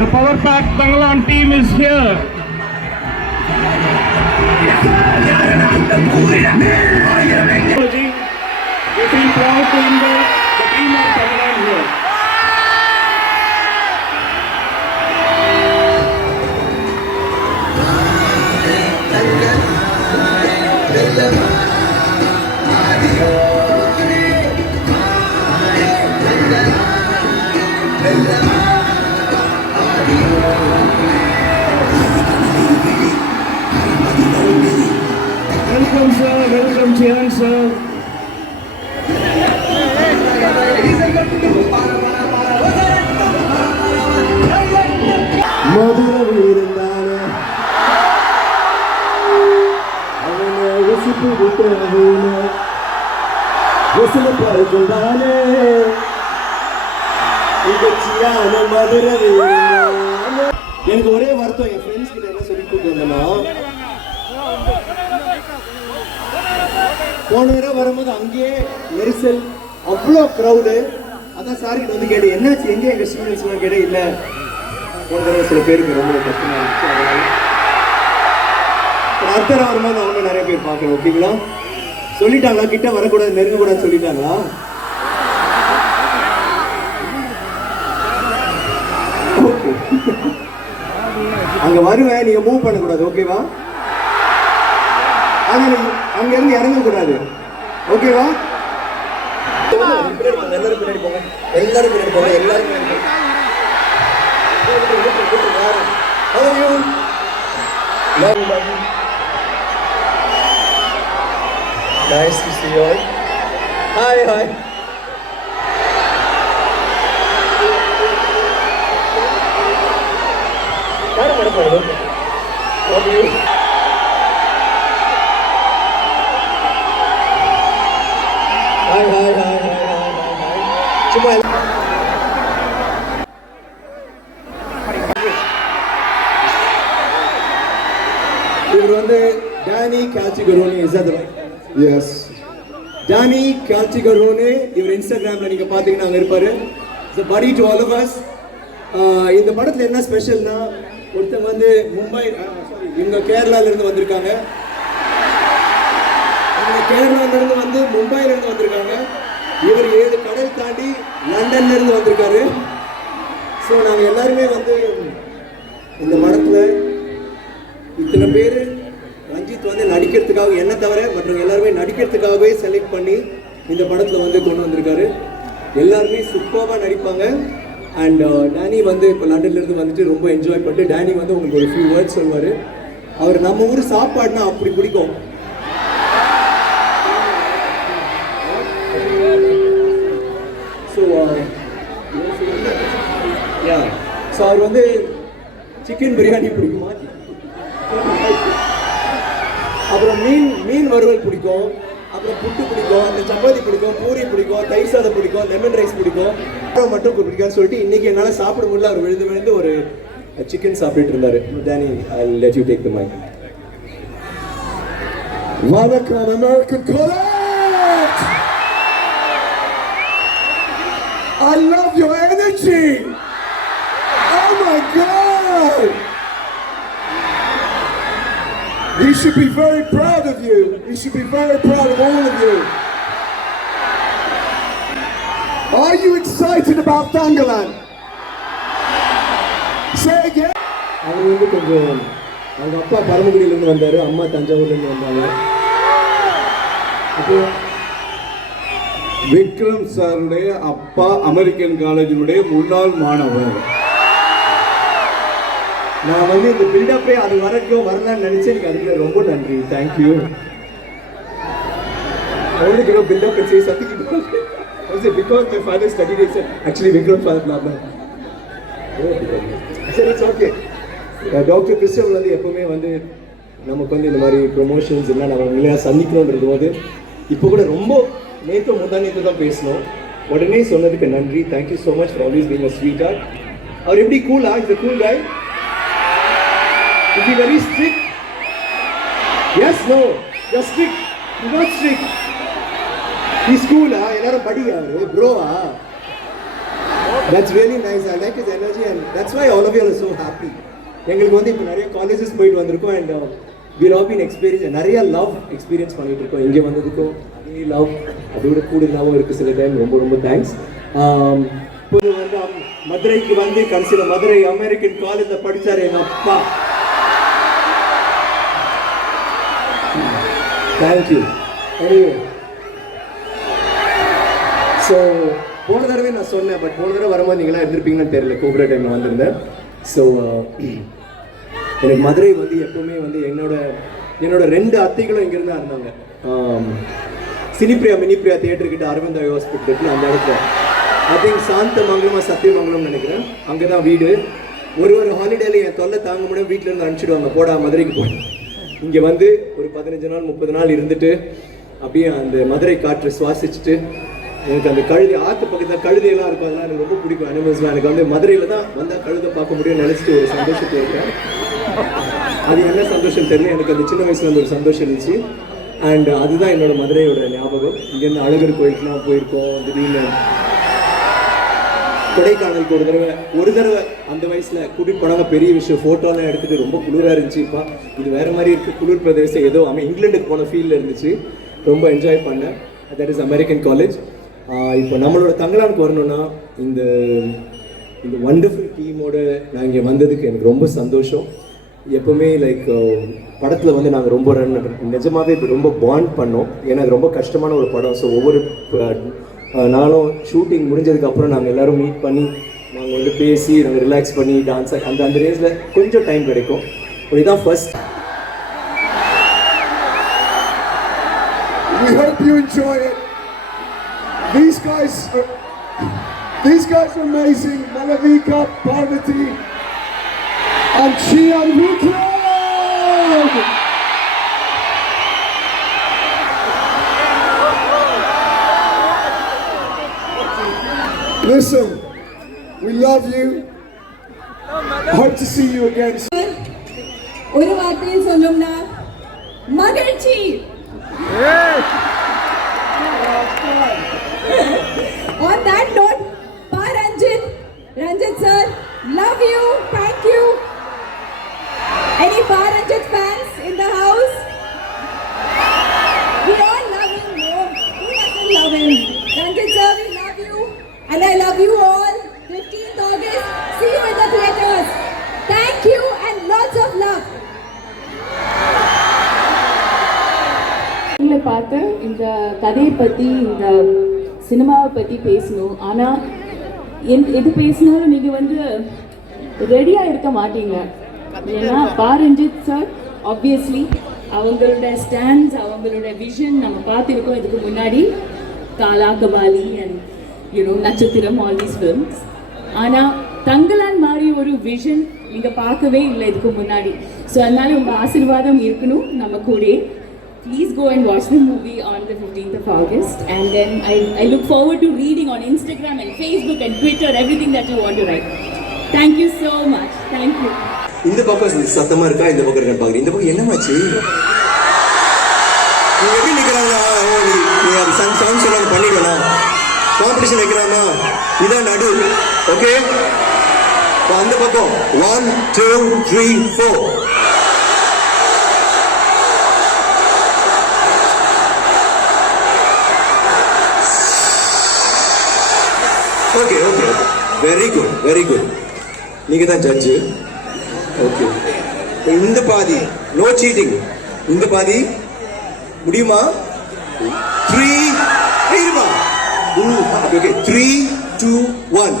The Power Pack Bangalan team is here. We feel proud to invite the team of Bangalan here. Welcome sir, welcome Chiran sir. மதுரம் இருந்தானே அவனை உசுப்பு விட்டுறதுன்னு உசுலப்பாரு கொண்டானே உங்கச்சியான மதுரம் இருந்தானே. எனக்கு ஒரே வருத்தம், என் friends கிட்ட என்ன சொல்லி கூப்பிட்டு வந்தேன்னா, போன தடவை வரும்போது அங்கேயே நெரிசல், அவ்வளோ க்ரௌடு. அதான் சார் கிட்ட வந்து கேட்டேன், என்னாச்சு எங்கே எங்கள் ஸ்டூடெண்ட்ஸ்லாம் கேட்டேன். இல்லை, போன தடவை சில பேருக்கு ரொம்ப கஷ்டமாக இருந்துச்சு. அதனால அடுத்த தடவை வரும்போது அவங்க நிறைய பேர் பார்க்கணும். ஓகேங்களா? சொல்லிட்டாங்களா கிட்ட வரக்கூடாது, நெருங்கக்கூடாதுன்னு சொல்லிட்டாங்களா? ஓகே, அங்கே வருவேன், நீங்கள் மூவ் பண்ணக்கூடாது. ஓகேவா? ஆனால் அங்க இருந்து இறங்கக்கூடாது. ஓகேவா? எல்லாரும் பின்னாடி போங்க, எல்லாரும் பின்னாடி போங்க, எல்லாரும் பின்னாடி போங்க. How are you? Love you, love you. Nice to see you all. Hi, hi. How are you? Hi, hi, hi, hi, hi, hi. Cuma இவர் வந்து டானி கால்சிகரோனி. Is that right? Yes, Danny கால்சிகரோனி. இவர் இன்ஸ்டாகிராம்ல நீங்க பாத்தீங்கன்னா அங்க இருப்பாரு. It's a buddy to all of us. இந்த படத்துல என்ன ஸ்பெஷல்னா, ஒருத்தங்க வந்து மும்பை, இவங்க கேரளால இருந்து வந்திருக்காங்க. கேரளால இருந்து வந்து மும்பைல இருந்து வந்திருக்காங்க. இவர் 7 கடல் தாண்டி லண்டன்ல இருந்து வந்திருக்காரு. ஸோ நாங்கள் எல்லாருமே வந்து இந்த படத்துல இத்தனை பேர், ரஞ்சித் வந்து நடிக்கிறதுக்காக, என்ன தவிர மற்றவங்க எல்லாருமே நடிக்கிறதுக்காகவே செலக்ட் பண்ணி இந்த படத்துல வந்து கொண்டு வந்திருக்காரு. எல்லாருமே சூப்பராக நடிப்பாங்க. அண்ட் டேனி வந்து இப்போ லண்டன்ல இருந்து வந்துட்டு ரொம்ப என்ஜாய் பண்ணிட்டு, டேனி வந்து உங்களுக்கு ஒரு ஃபியூ வேர்ட்ஸ் சொல்வார். அவர் நம்ம ஊர் சாப்பாடுனா அப்படி பிடிக்கும். ஸோ அவர் வந்து சிக்கன் பிரியாணி பிடிக்குமா, அப்புறம் மீன் வறுவல் பிடிக்கும், அப்புறம் புட்டு பிடிக்கும், அந்த சப்பாத்தி பிடிக்கும், பூரி பிடிக்கும், தயிர் சாதம் பிடிக்கும், லெமன் ரைஸ் பிடிக்கும், மட்டும் பிடிக்கும்னு சொல்லிட்டு இன்னைக்கு என்னால் சாப்பிட முடியல. அவர் விழுந்து ஒரு சிக்கன் சாப்பிட்டு இருந்தாரு. Danny, I'll let you take the mic. வணக்கம் American college. I love your energy. Oh my God. We should be very proud of you. We should be very proud of all of you. Are you excited about Bangalan? Say again. அவங்க வந்து கொஞ்சம், அவங்க அப்பா பரமக்குடியிலேருந்து வந்தார், அம்மா தஞ்சாவூர்லேருந்து வந்தாங்க. அப்போ விக்ரம் சாருடைய அப்பா அமெரிக்கன் காலேஜினுடைய முன்னாள் மாணவர். நான் வந்து இந்த பில்டப்பே அது வரைக்கும் வரலான்னு நினைச்சேன். எனக்கு அதுக்கு ரொம்ப நன்றி. Thank you. only give a build up and say something because my father studied it. Actually Vikram father blah blah. I said it's okay. Doctor Christopher வந்து எப்பவுமே வந்து நமக்கு வந்து இந்த மாதிரி ப்ரொமோஷன்ஸ் எல்லாம் நம்ம உண்மையாக சந்திக்கணுன்றது போது இப்போ கூட ரொம்ப நேற்று முந்தானேற்று தான் பேசணும். உடனே சொன்னதுக்கு நன்றி. Thank you so much for always being a sweetheart. அவர் எப்படி கூலா? Is a cool guy? Is he very strict? Yes, no. You're strict. You're not strict. He's cool, ah. எல்லாரும் படியா அவரு ப்ரோவா? That's really nice. I like his energy and that's why all of you are so happy. எங்களுக்கு வந்து இப்போ நிறைய colleges போயிட்டு வந்திருக்கோம் and we'll all been experience நிறைய லவ் எக்ஸ்பீரியன்ஸ் பண்ணிட்டு இருக்கோம். இங்கே வந்ததுக்கும் அதே லவ் அதோட கூட லவ்வும் இருக்குது சில டைம். ரொம்ப ரொம்ப தேங்க்ஸ். இப்போ வந்து மதுரைக்கு வந்து கடைசியில் மதுரை அமெரிக்கன் காலேஜில் படித்தார் எங்கள் அப்பா. தேங்க்யூ. எனிவே ஸோ போன தடவை நான் சொன்னேன், பட் போன தடவை வரும்போது நீங்களாம் இருந்திருப்பீங்கன்னு தெரியல, கோபுரா டைமில் வந்திருந்தேன். ஸோ எனக்கு மதுரை வந்து எப்பவுமே வந்து என்னோட 2 அத்தைகளும் இங்கேருந்து தான் இருந்தாங்க. சினிப்பிரியா மினிப்பிரியா தியேட்டர்கிட்ட அரவிந்தா ஹாஸ்பிட்டல் அந்த இடத்துல ஐ திங்க் சாந்தமங்கலமாக சத்தியமங்கலம்னு நினைக்கிறேன். அங்கே தான் வீடு. ஒரு ஹாலிடேல என் தொல்லை தாங்க முடியும் வீட்டில் இருந்து அனுப்பிச்சிடுவாங்க, போடா மதுரைக்கு போய். இங்கே வந்து ஒரு 15 நாள் 30 நாள் இருந்துட்டு அப்படியே அந்த மதுரை காற்றை சுவாசிச்சுட்டு எனக்கு அந்த கழுதை ஆற்று பக்கத்தில் கழுதையெல்லாம் இருக்கும், அதெல்லாம் எனக்கு ரொம்ப பிடிக்கும். அனிமல்ஸ்லாம் எனக்கு வந்து மதுரையில் தான் வந்தால் கழுதை பார்க்க முடியும்னு நினச்சிட்டு ஒரு சந்தோஷத்தில் இருக்கேன். அது என்ன சந்தோஷம் தெரியல, எனக்கு அந்த சின்ன வயசுல அந்த ஒரு சந்தோஷம் இருந்துச்சு. அண்ட் அதுதான் என்னோட மதுரையோட ஞாபகம். இங்கேருந்து அழகர் கோயிலுக்குலாம் போயிருக்கோம். திடீர்னு கொடைக்கானலுக்கு ஒரு தடவை அந்த வயசில் கூட்டிகிட்டு போனாங்க. பெரிய விஷயம், ஃபோட்டோலாம் எடுத்துகிட்டு ரொம்ப குளிராக இருந்துச்சுப்பா, இது வேறு மாதிரி இருக்குது, குளிர் பிரதேசம் ஏதோ இங்கிலாந்துக்கு போன ஃபீலில் இருந்துச்சு. ரொம்ப என்ஜாய் பண்ணேன். That is American college. இப்போ நம்மளோட தங்கலானுக்கு வரணும்னா இந்த வண்டர்ஃபுல் டீமோட நான் இங்கே வந்ததுக்கு எனக்கு ரொம்ப சந்தோஷம். எப்போவுமே லைக் படத்தில் வந்து நாங்கள் ரொம்ப நிஜமாகவே இப்போ ரொம்ப பாண்ட் பண்ணோம். ஏன்னா அது ரொம்ப கஷ்டமான ஒரு படம். ஸோ ஒவ்வொரு நாளும் ஷூட்டிங் முடிஞ்சதுக்கப்புறம் நாங்கள் எல்லோரும் மீட் பண்ணி நாங்கள் வந்து பேசி நாங்கள் ரிலாக்ஸ் பண்ணி டான்ஸ் அந்த ரேஞ்சில் கொஞ்சம் டைம் கிடைக்கும். இதுதான் first. We hope you enjoy it. These guys are amazing. Malavika, Parvati, and Chian Vikram. Listen, we love you. Hope to see you again. ஒரு வார்த்தையில் சொல்லணும்னா மகிழ்ச்சி. On that note, Ranjit sir, love you, thank you. Any Ranjit fans in the house? We all love him. Who doesn't love him? Ranjit sir, we love you, and I love you all. 15th August, see you in the theaters. Thank you and lots of love. பார்த்து இந்த கதையை பற்றி இந்த சினிமாவை பற்றி பேசணும். ஆனால் எது பேசினாலும் நீங்கள் வந்து ரெடியாக இருக்க மாட்டீங்க. ஏன்னா ரஞ்சித் சார் ஆப்வியஸ்லி அவங்களோட ஸ்டாண்ட்ஸ் அவங்களோட விஷன் நம்ம பார்த்துருக்கோம் இதுக்கு முன்னாடி, காலா கபாலி அண்ட் நட்சத்திரம், ஆல் தீஸ் ஃபிலிம்ஸ். ஆனால் தங்கலான் மாதிரி ஒரு விஷன் நீங்கள் பார்க்கவே இல்லை இதுக்கு முன்னாடி. ஸோ அதனால உங்கள் ஆசீர்வாதம் இருக்கணும் நம்ம கூட. Please go and watch the movie on the 15th of August, and then I look forward to reading on Instagram and Facebook and Twitter everything that you want to write. Thank you so much. Thank you. இந்த பக்கம் சத்தமா இருக்கா, இந்த பக்கம் இருக்கான்னு பாக்குறேன். இந்த பக்கம் என்னமாச்சு? நீங்க எப்படி நிக்கிறாங்களா? நீ அது சாங் சொல்லாம பண்ணிடலாம். காம்படிஷன் வைக்கிறாமா? இதான் நடு. ஓகே, அந்த பக்கம் 1 2 3 4. Okay okay okay, very good very good. நீங்க தான் ஜட்ஜு. ஓகே, இந்த பாதி நோ சீட்டிங். இந்த பாதி முடியுமா? 3 இருமா. Okay, 3 2 1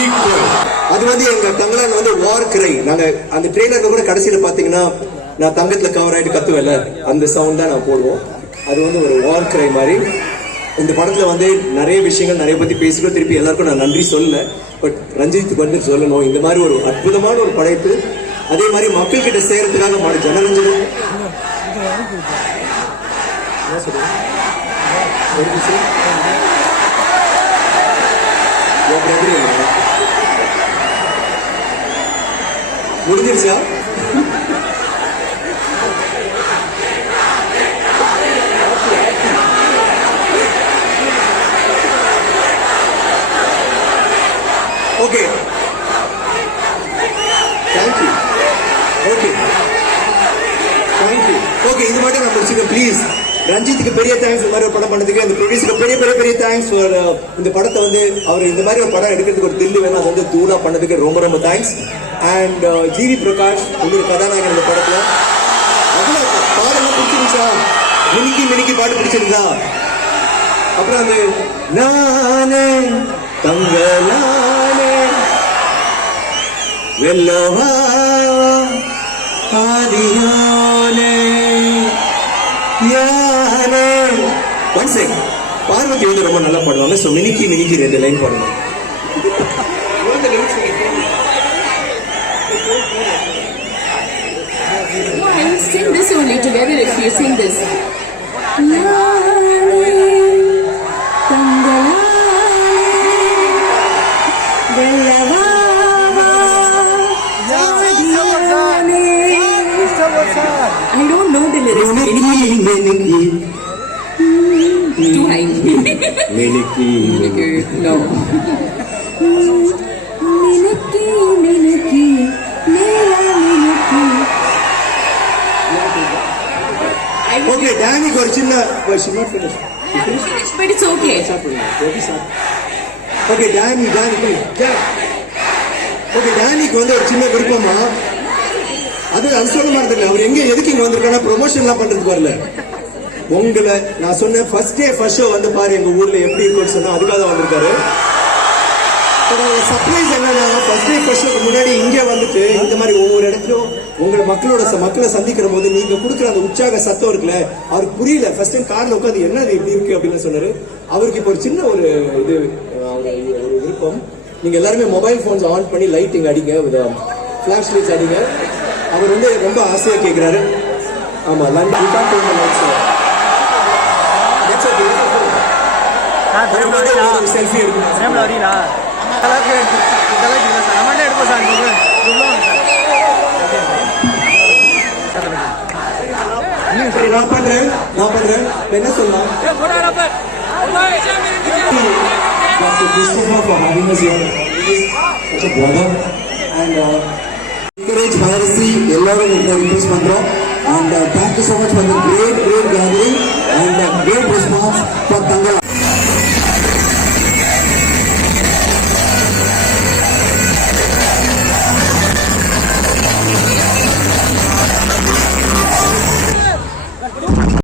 equal. அது வந்து எங்க தங்கலான் வந்து வார் கிரை. நாங்க அந்த ட்ரெய்லர்ல கூட கடைசியில பாத்தீங்கன்னா நான் தங்கத்துல கவர் ஆயிட்டு கத்துவேல, அந்த சவுண்ட் தான் நான் போடுவோம். அது வந்து ஒரு வார் கிரை மாதிரி. இந்த படத்துல வந்து நிறைய விஷயங்கள் நிறைய பத்தி பேசுகிறோம். திருப்பி எல்லாருக்கும் நான் நன்றி சொல்லல, பட் ரஞ்சித்துக்கு வந்து சொல்லணும். இந்த மாதிரி ஒரு அற்புதமான ஒரு படைப்பு, அதே மாதிரி மக்கள் கிட்ட சேர்றதுக்காக ஜனரஞ்சனம் முடிஞ்சிருச்சா? முடிச்சுங்க ப்ளீஸ். ரஞ்சித்துக்கு பெரிய தேங்க்ஸ் இந்த மாதிரி ஒரு படம் பண்ணதுக்கு, அந்த ப்ரொடியூசருக்கு பெரிய பெரிய பெரிய தேங்க்ஸ் ஃபார் இந்த படத்தை வந்து அவர் இந்த மாதிரி ஒரு படம் எடுக்கிறதுக்கு ஒரு தில்லு வேணும், அது வந்து தூளா பண்ணதுக்கு ரொம்ப ரொம்ப தேங்க்ஸ். அண்ட் ஜிவி பிரகாஷ் உங்களுக்கு கதாநாயகன் இந்த படத்துல அவ்வளோ பாடலாம் பிடிச்சிருந்துச்சா? மினிக்கி மினிக்கி பாட்டு பிடிச்சிருந்தா? அப்புறம் அந்த நானே தங்களானே வெல்லவா ஆதியானே யானே. ஒன் செக், பார்வதி வந்து ரொம்ப நல்லா பாடுவாங்க. ஸோ மினிக்கி மினிக்கி 2 லைன் பாடணும். No, I will sing this only together if you sing this. I don't know the lyrics. Too high. மினிக்கி No. Miniki, miniki, mera miniki. Okay, டேனிக்கு ஒரு சின்ன But it's okay. Okay Danny okay, டேனிக்கு வந்து ஒரு சின்ன விருப்பமா, அது சொல்ல மாட்டேன். அவர் எங்க எதுக்கு இங்க வந்திருக்கானா, ப்ரொமோஷன்லாம் பண்றதுக்கு வரல. உங்களை நான் சொன்னேன் ஃபர்ஸ்ட் ஷோ வந்து பாரு எங்க ஊர்ல எப்படி இருக்குன்னு சொன்னா அதுக்காக தான் வந்திருக்காரு. சர்ப்ரைஸ் என்னன்னா, ஃபர்ஸ்ட் ஷோக்கு முன்னாடி இங்க வந்துட்டு இந்த மாதிரி ஒவ்வொரு இடத்துலயும் உங்களை மக்களை சந்திக்கிற போது நீங்க கொடுக்குற அந்த உற்சாக சத்தம் இருக்குல்ல, அவருக்கு புரியல. ஃபர்ஸ்ட் டைம் கார்ல உட்காந்து என்னது இப்படி இருக்கு அப்படின்னு சொன்னாரு. அவருக்கு இப்போ ஒரு சின்ன ஒரு இது ஒரு விருப்பம், நீங்க எல்லாருமே மொபைல் போன்ஸ் ஆன் பண்ணி லைட்டிங் அடிங்க, ஃபிளாஷ் லைட்ஸ் அடிங்க. அவர் வந்து ரொம்ப ஆசையா கேட்கிறாரு. ஆமா, செல்ஃபி எடுக்கணும். நான் பண்றேன். என்ன சொல்லலாம்? Dr. Christopher for having us here. Such a brother and encourage piracy. எல்லாரும் ரிக்வெஸ்ட் பண்றோம். And thank you so much for the great gathering and great response.